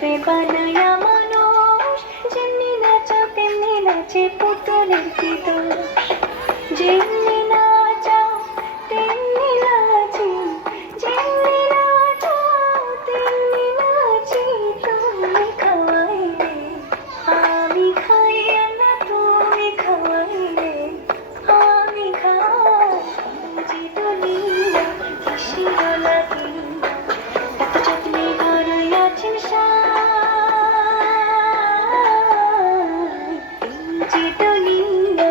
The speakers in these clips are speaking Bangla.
রূপে বানায়া মানুষ, যেমনি নাচো তেমনি নাচে পুতুলের কি দোষ। যেমনি নাচো তেমনি নাচি, যেমনি নাচো তেমনি নাচি। তুমি খাওয়াইলে আমি খাই না, তুমি খাওয়াইলে আমি খাই। যে দুনিয়া কিসের লাগে, এত যত্নে গড়াই আছেন সাই। এই যে দুনিয়া।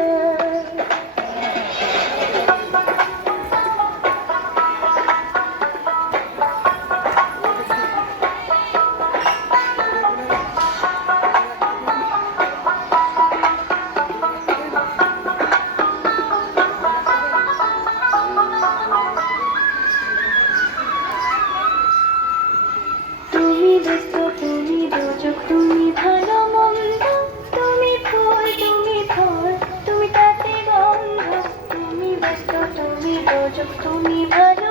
তুমি ব্যস্ত, তুমি দোজক, তুমি ভালো মন্দ, তুমি ফুল, তুমি ফল, তুমি তাতে গন্ধ। তুমি ব্যস্ত, তুমি দোজক, তুমি ভালো